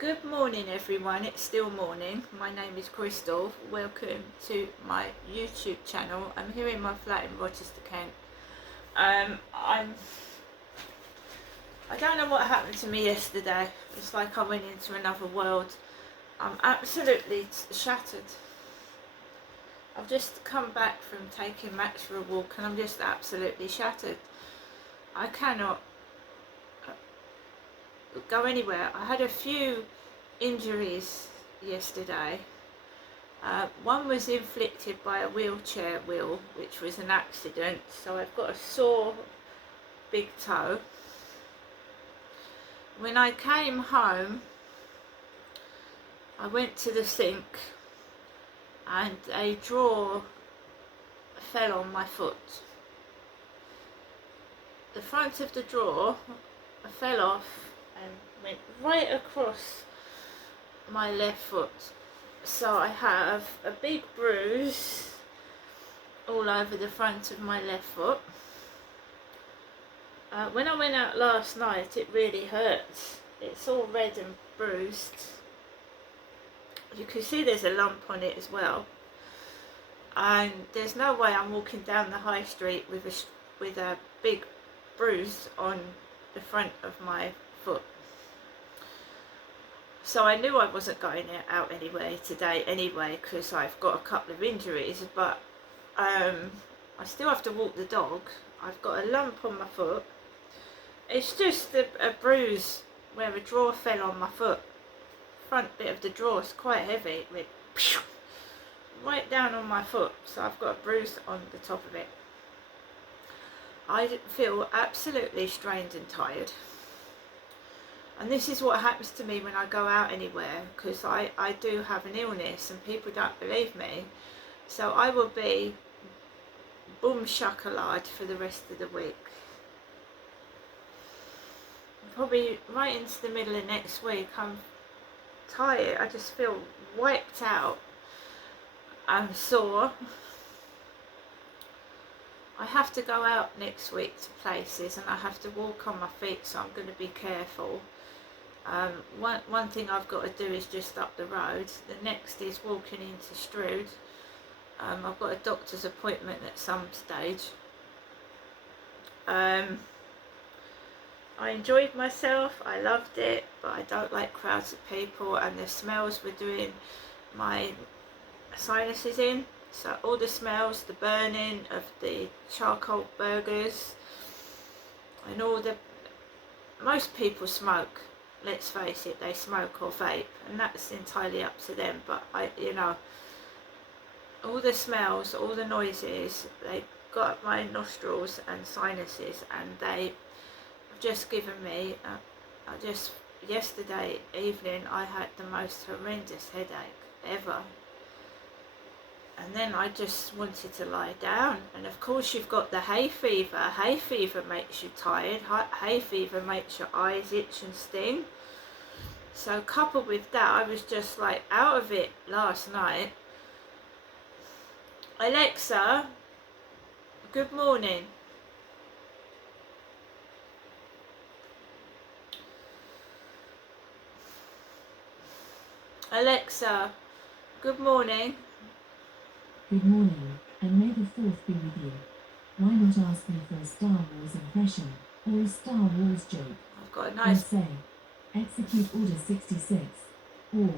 Good morning everyone, it's still morning. My name is Crystal. Welcome to my YouTube channel. I'm here in my flat in Rochester, Kent. I don't know what happened to me yesterday. It's like I went into another world. I'm absolutely shattered. I've just come back from taking Max for a walk and I'm just absolutely shattered. I cannot go anywhere. I had a few injuries yesterday. One was inflicted by a wheelchair wheel, which was an accident, so I've got a sore big toe. When I came home, I went to the sink and a drawer fell on my foot. The front of the drawer fell off and went right across my left foot. So I have a big bruise all over the front of my left foot. When I went out last night, it really hurts. It's all red and bruised. You can see there's a lump on it as well. And there's no way I'm walking down the high street with a big bruise on the front of my foot. So I knew I wasn't going out anywhere today anyway, because I've got a couple of injuries, but I still have to walk the dog. I've got a lump on my foot. It's just a bruise where a drawer fell on my foot. Front bit of the drawer is quite heavy. It went right down on my foot, so I've got a bruise on the top of it. I feel absolutely strained and tired. And this is what happens to me when I go out anywhere, because I do have an illness and people don't believe me. So I will be boom shakalad for the rest of the week. Probably right into the middle of next week. I'm tired. I just feel wiped out. I'm sore. I have to go out next week to places and I have to walk on my feet, so I'm going to be careful. One thing I've got to do is just up the road. The next is walking into Strood. I've got a doctor's appointment at some stage. I enjoyed myself, I loved it, but I don't like crowds of people and the smells were doing my sinuses in. So all the smells, the burning of the charcoal burgers, and most people smoke. Let's face it, they smoke or vape, and that's entirely up to them. But all the smells, all the noises, they got up my nostrils and sinuses, and they have just given me. Yesterday evening, I had the most horrendous headache ever. And then I just wanted to lie down. And of course you've got the hay fever. Hay fever makes you tired. Hay fever makes your eyes itch and sting. So coupled with that, I was just like out of it last night. Alexa, good morning. Alexa, good morning. Good morning, and may the 4th be with you. Why not ask me for a Star Wars impression, or a Star Wars joke? I've got a And nice... say, execute Order 66, or,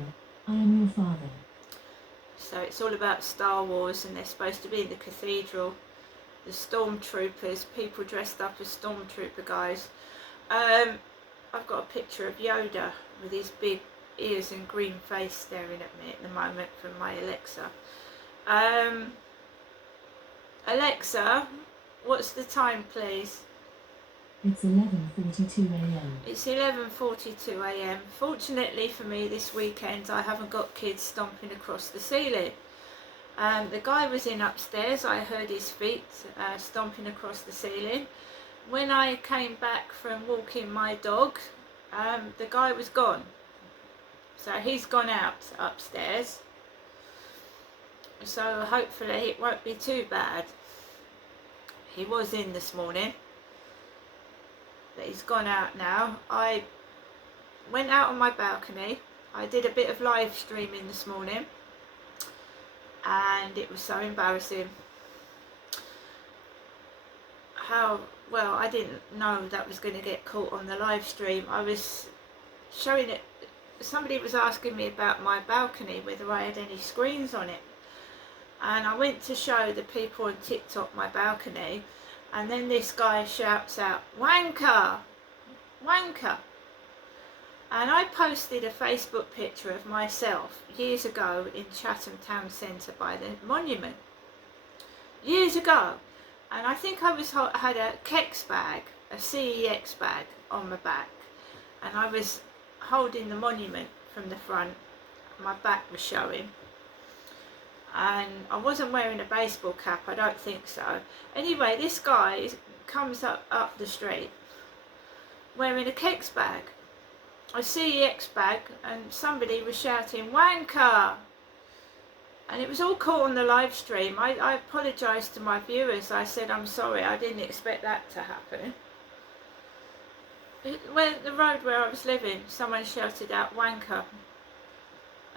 I am your father. So it's all about Star Wars, and they're supposed to be in the cathedral. The stormtroopers, people dressed up as stormtrooper guys. I've got a picture of Yoda with his big ears and green face staring at me at the moment from my Alexa. Alexa, what's the time please? It's 11:42 a.m. It's 11:42 a.m. Fortunately for me this weekend I haven't got kids stomping across the ceiling. The guy was in upstairs, I heard his feet stomping across the ceiling. When I came back from walking my dog, the guy was gone. So he's gone out upstairs. So hopefully it won't be too bad. He was in this morning, but he's gone out now. I went out on my balcony I did a bit of live streaming this morning and it was so embarrassing. Well, I didn't know that was going to get caught on the live stream. I was showing it, somebody was asking me about my balcony, whether I had any screens on it, and I went to show the people on TikTok my balcony, and then this guy shouts out, "Wanker! Wanker!" And I posted a Facebook picture of myself years ago in Chatham Town Centre by the monument, years ago, and I think I had a Kex bag, a CEX bag on my back, and I was holding the monument from the front, my back was showing, and I wasn't wearing a baseball cap, I don't think so. Anyway, this guy comes up the street wearing a Kex bag, a CEX bag, and somebody was shouting, "Wanker!" And it was all caught on the live stream. I apologised to my viewers. I said, "I'm sorry, I didn't expect that to happen." Where the road where I was living, someone shouted out "Wanker"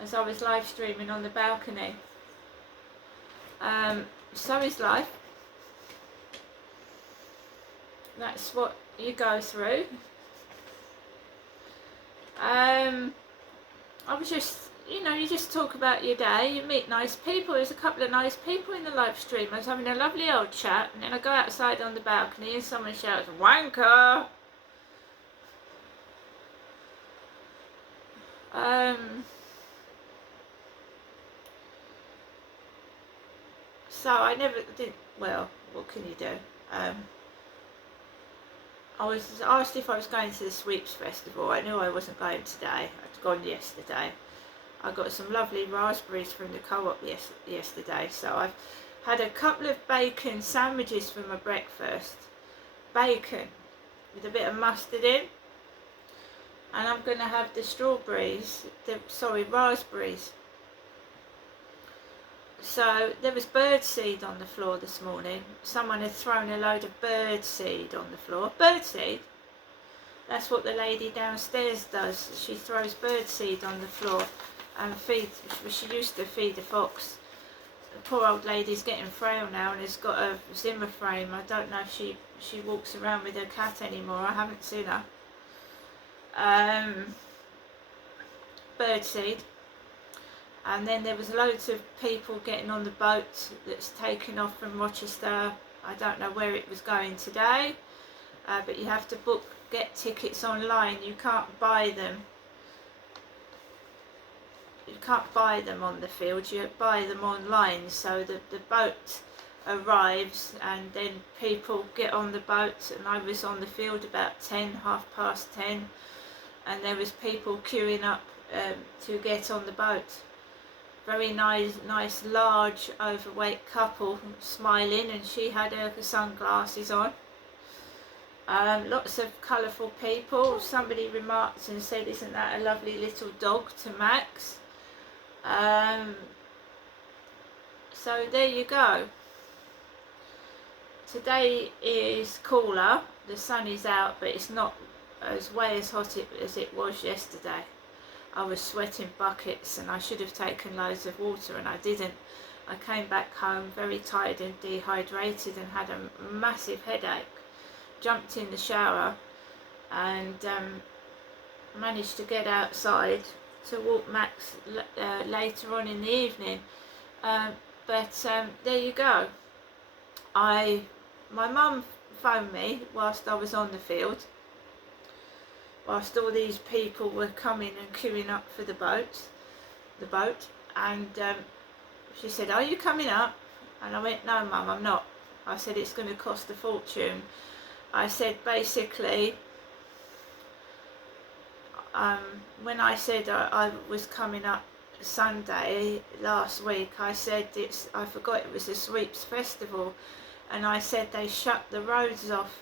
as I was live streaming on the balcony. So is life. That's what you go through. I was just, you just talk about your day, you meet nice people. There's a couple of nice people in the live stream. I was having a lovely old chat, and then I go outside on the balcony and someone shouts, "Wanker!" So I never did, well, what can you do? I was asked if I was going to the Sweeps Festival. I knew I wasn't going today. I'd gone yesterday. I got some lovely raspberries from the co-op yesterday, so I've had a couple of bacon sandwiches for my breakfast. Bacon with a bit of mustard in, and I'm going to have the raspberries. So there was birdseed on the floor this morning. Someone had thrown a load of birdseed on the floor. Birdseed? That's what the lady downstairs does. She throws birdseed on the floor and she used to feed the fox. The poor old lady's getting frail now and has got a Zimmer frame. I don't know if she walks around with her cat anymore. I haven't seen her. Birdseed. And then there was loads of people getting on the boat that's taken off from Rochester. I don't know where it was going today, but you have to get tickets online. You can't buy them. You can't buy them on the field, you buy them online. So the boat arrives and then people get on the boat, and I was on the field about 10:30, and there was people queuing up to get on the boat. Very nice large overweight couple smiling, and she had her sunglasses on. Lots of colourful people. Somebody remarked and said, "Isn't that a lovely little dog?" to Max. So there you go. Today is cooler, the sun is out, but it's not as hot as it was yesterday. I was sweating buckets and I should have taken loads of water and I didn't. I came back home very tired and dehydrated and had a massive headache. Jumped in the shower and managed to get outside to walk Max later on in the evening. But there you go. My mum phoned me whilst I was on the field, whilst all these people were coming and queuing up for the boat, and she said, "Are you coming up?" And I went, "No, Mum, I'm not." I said, "It's going to cost a fortune." I said, basically, when I said I was coming up Sunday last week, I said I forgot it was a Sweeps Festival, and I said they shut the roads off.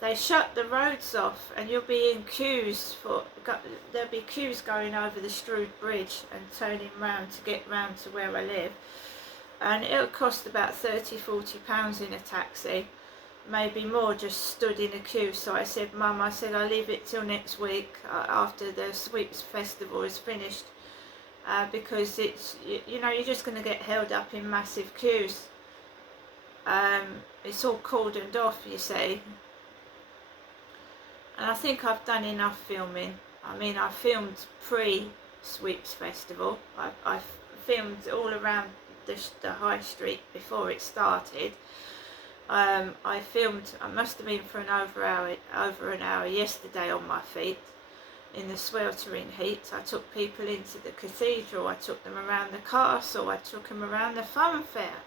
They shut the roads off, and you'll be in queues there'll be queues going over the Strood Bridge and turning round to get round to where I live, and it'll cost about £30–40 in a taxi. maybe more, just stood in a queue. So I said, Mum, I said, I'll leave it till next week after the Sweeps Festival is finished, because it's, you know, you're just going to get held up in massive queues. It's all cordoned off, you see, and I think I've done enough filming. I mean, I filmed pre-Sweeps Festival. I filmed all around the high street before it started. I filmed, I must have been for over an hour yesterday on my feet in the sweltering heat. I took people into the cathedral, I took them around the castle, I took them around the fun fair,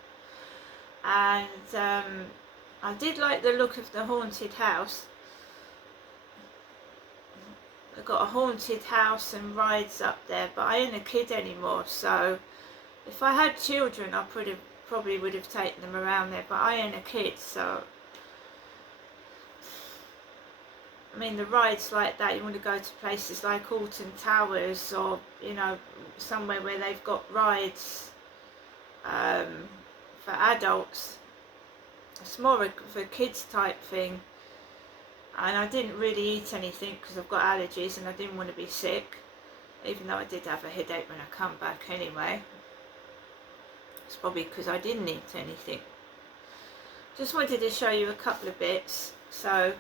and I did like the look of the haunted house. I've got a haunted house and rides up there, but I ain't a kid anymore, so if I had children I probably would have taken them around there, but I ain't a kid, so I mean, the rides like that, you want to go to places like Alton Towers, or, you know, somewhere where they've got rides for adults. It's more of a kids type thing. And I didn't really eat anything because I've got allergies and I didn't want to be sick, even though I did have a headache when I come back anyway. It's probably because I didn't eat anything. Just wanted to show you a couple of bits. So,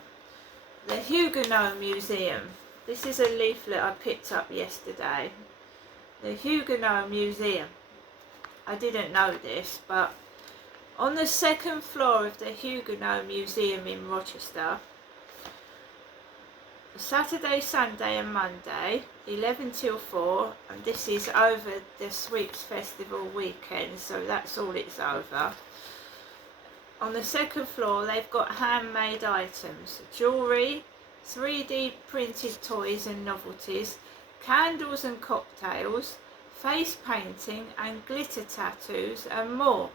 the Huguenot Museum. This is a leaflet I picked up yesterday. The Huguenot Museum. I didn't know this, but on the second floor of the Huguenot Museum in Rochester, Saturday, Sunday and Monday, 11 till 4, and this is over the Sweeps Festival weekend, so that's all it's over. On the second floor they've got handmade items, jewellery, 3D printed toys and novelties, candles and cocktails, face painting and glitter tattoos and more.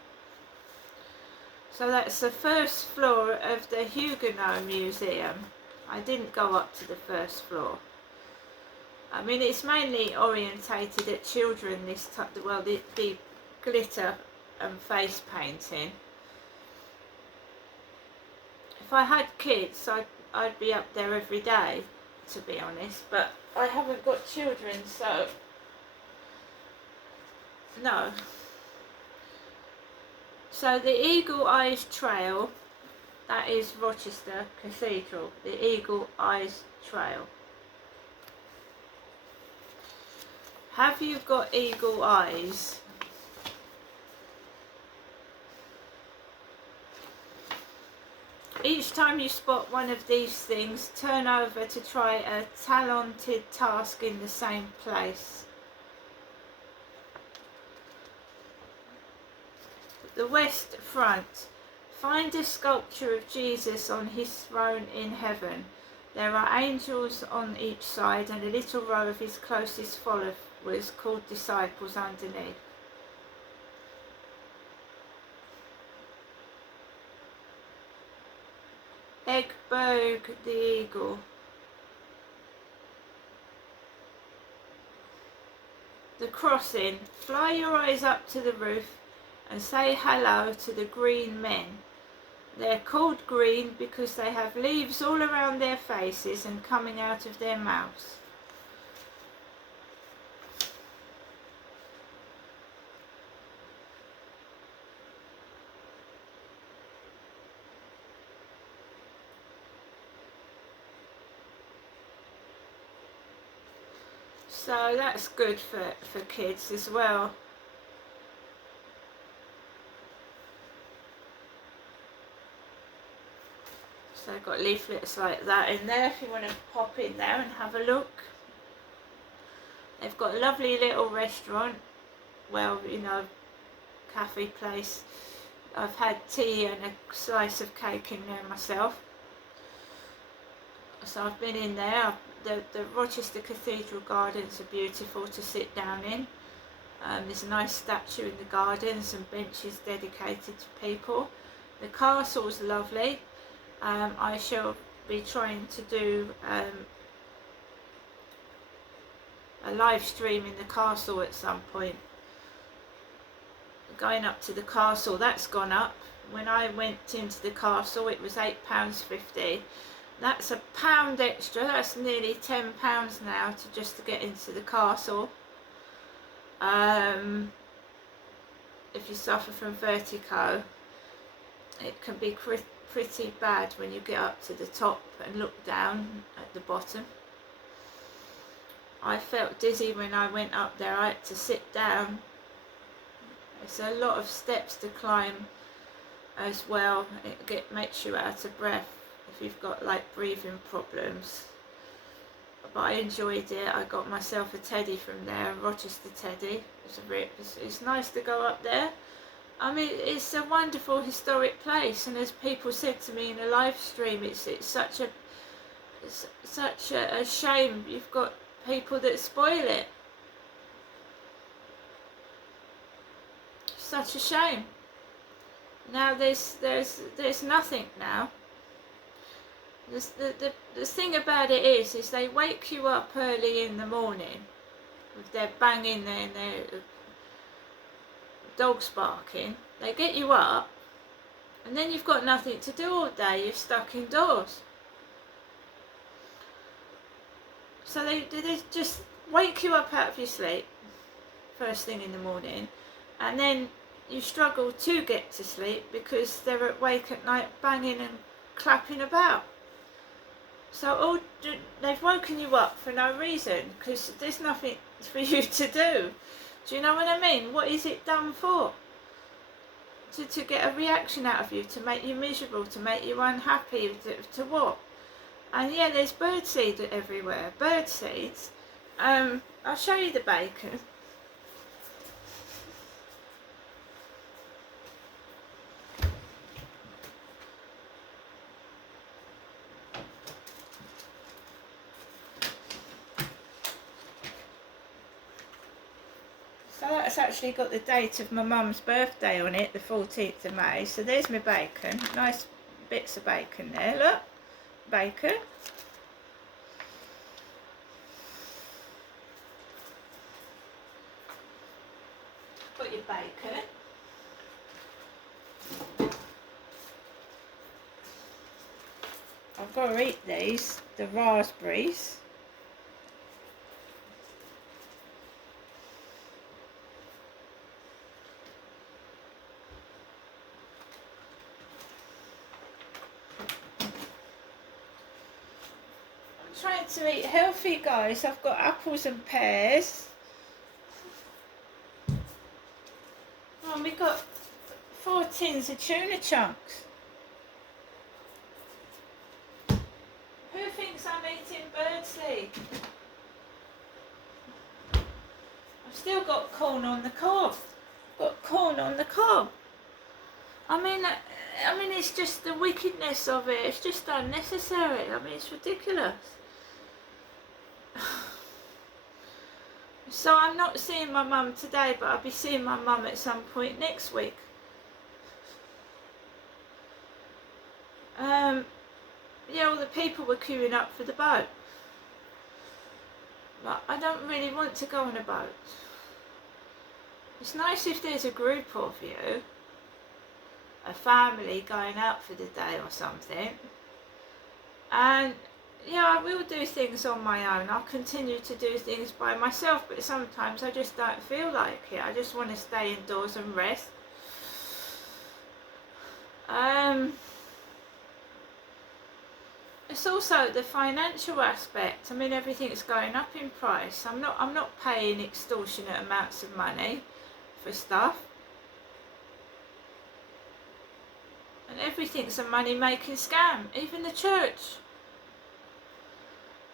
So that's the first floor of the Huguenot Museum. I didn't go up to the first floor. I mean, it's mainly orientated at children, this type, well, the glitter and face painting. If I had kids, I'd be up there every day, to be honest, but I haven't got children, so no. So the Eagle Eyes Trail, that is Rochester Cathedral, the Eagle Eyes Trail. Have you got eagle eyes? Each time you spot one of these things, turn over to try a talented task in the same place. The west front. Find a sculpture of Jesus on his throne in heaven. There are angels on each side and a little row of his closest followers called disciples underneath. Eggberg the Eagle. The crossing. Fly your eyes up to the roof and say hello to the green men. They're called green because they have leaves all around their faces and coming out of their mouths. So that's good for kids as well. So I've got leaflets like that in there if you want to pop in there and have a look. They've got a lovely little restaurant, well, you know, cafe place. I've had tea and a slice of cake in there myself. So I've been in there. The Rochester Cathedral gardens are beautiful to sit down in. There's a nice statue in the gardens and benches dedicated to people. The castle's lovely. I shall be trying to do a live stream in the castle at some point. Going up to the castle, that's gone up. When I went into the castle, it was £8.50. That's £1 extra. That's nearly £10 now just to get into the castle. If you suffer from vertigo, it can be pretty bad when you get up to the top and look down at the bottom. I felt dizzy when I went up there. I had to sit down. It's a lot of steps to climb as well. It makes you out of breath if you've got like breathing problems. But I enjoyed it. I got myself a teddy from there, a Rochester teddy. It's nice to go up there. I mean, it's a wonderful historic place, and as people said to me in a live stream, it's such a shame you've got people that spoil it. Such a shame. Now there's nothing now. The thing about it is they wake you up early in the morning with their banging and their dogs barking. They get you up, and then you've got nothing to do all day. You're stuck indoors. So they just wake you up out of your sleep first thing in the morning, and then you struggle to get to sleep because they're awake at night banging and clapping about. So they've woken you up for no reason, because there's nothing for you to do. Do you know what I mean? What is it done for? To get a reaction out of you, to make you miserable, to make you unhappy, to what? And yeah, there's birdseed everywhere. Bird seeds. I'll show you the bacon. So that's actually got the date of my mum's birthday on it, the 14th of May. So there's my bacon. Nice bits of bacon there, look. Bacon. Got your bacon. I've got to eat these, the raspberries. Trying to eat healthy, guys. I've got apples and pears. Oh, and we've got 4 tins of tuna chunks. Who thinks I'm eating birdseed? I've still got corn on the cob. Got corn on the cob. I mean, it's just the wickedness of it. It's just unnecessary. I mean, it's ridiculous. So I'm not seeing my mum today, but I'll be seeing my mum at some point next week. Yeah, all the people were queuing up for the boat. But I don't really want to go on a boat. It's nice if there's a group of you, a family going out for the day or something. And yeah, I will do things on my own. I'll continue to do things by myself, but sometimes I just don't feel like it. I just want to stay indoors and rest. It's also the financial aspect. I mean, everything's going up in price. I'm not paying extortionate amounts of money for stuff. And everything's a money-making scam, even the church.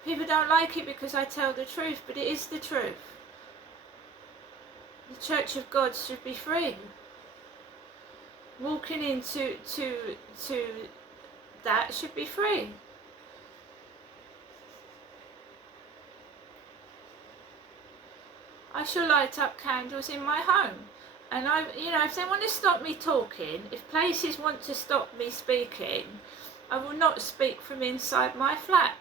People don't like it because I tell the truth, but it is the truth. The Church of God should be free. Walking into that should be free. I shall light up candles in my home. And if they want to stop me talking, if places want to stop me speaking, I will not speak from inside my flat.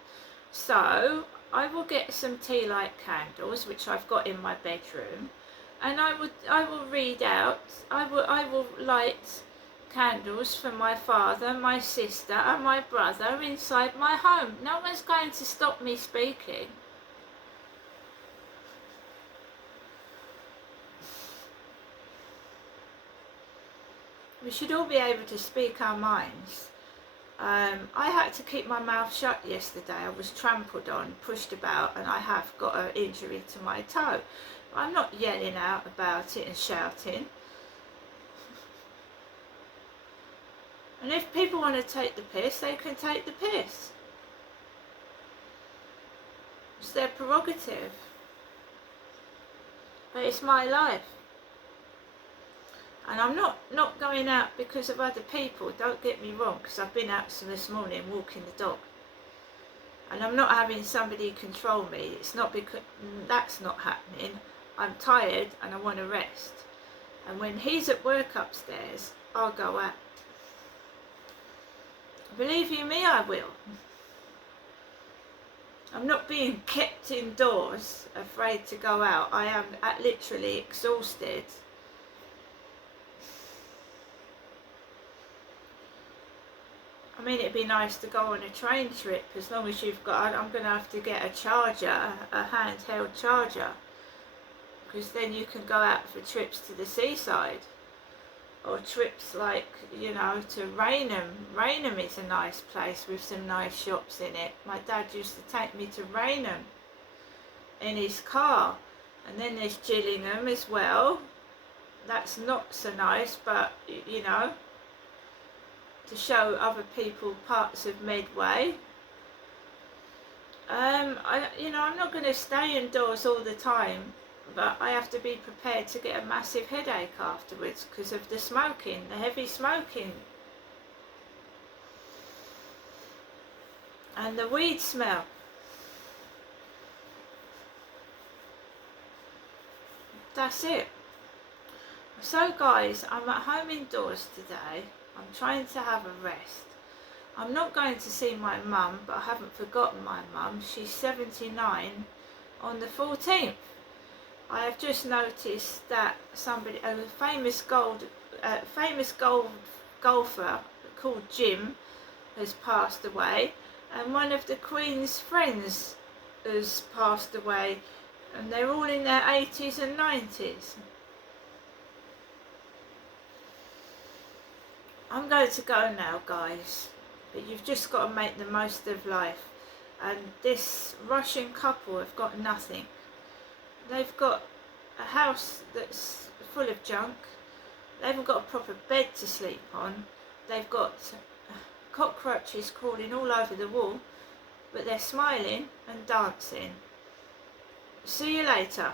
So I will get some tea light candles, which I've got in my bedroom, and I will read out. I will light candles for my father, my sister and my brother inside my home. No one's going to stop me speaking. We should all be able to speak our minds. I had to keep my mouth shut yesterday. I was trampled on, pushed about, and I have got an injury to my toe. I'm not yelling out about it and shouting. And if people want to take the piss, they can take the piss. It's their prerogative. But it's my life. And I'm not going out because of other people, don't get me wrong, because I've been out this morning walking the dog. And I'm not having somebody control me. It's not because that's not happening. I'm tired and I want to rest. And when he's at work upstairs, I'll go out. Believe you me, I will. I'm not being kept indoors, afraid to go out. I am literally exhausted. I mean, it'd be nice to go on a train trip as long as you've got, I'm going to have to get a charger, a handheld charger, because then you can go out for trips to the seaside, or trips like, you know, to Rainham. Rainham is a nice place with some nice shops in it. My dad used to take me to Rainham in his car, and then there's Gillingham as well. That's not so nice, but you know, to show other people parts of Medway. I'm not going to stay indoors all the time, but I have to be prepared to get a massive headache afterwards because of the smoking, the heavy smoking. And the weed smell. That's it. So guys, I'm at home indoors today. I'm trying to have a rest. I'm not going to see my mum, but I haven't forgotten my mum. She's 79 on the 14th. I have just noticed that somebody, a famous golfer called Jim has passed away, and one of the Queen's friends has passed away, and they're all in their 80s and 90s. I'm going to go now, guys, but you've just got to make the most of life. And this Russian couple have got nothing. They've got a house that's full of junk. They haven't got a proper bed to sleep on. They've got cockroaches crawling all over the wall, but they're smiling and dancing. See you later.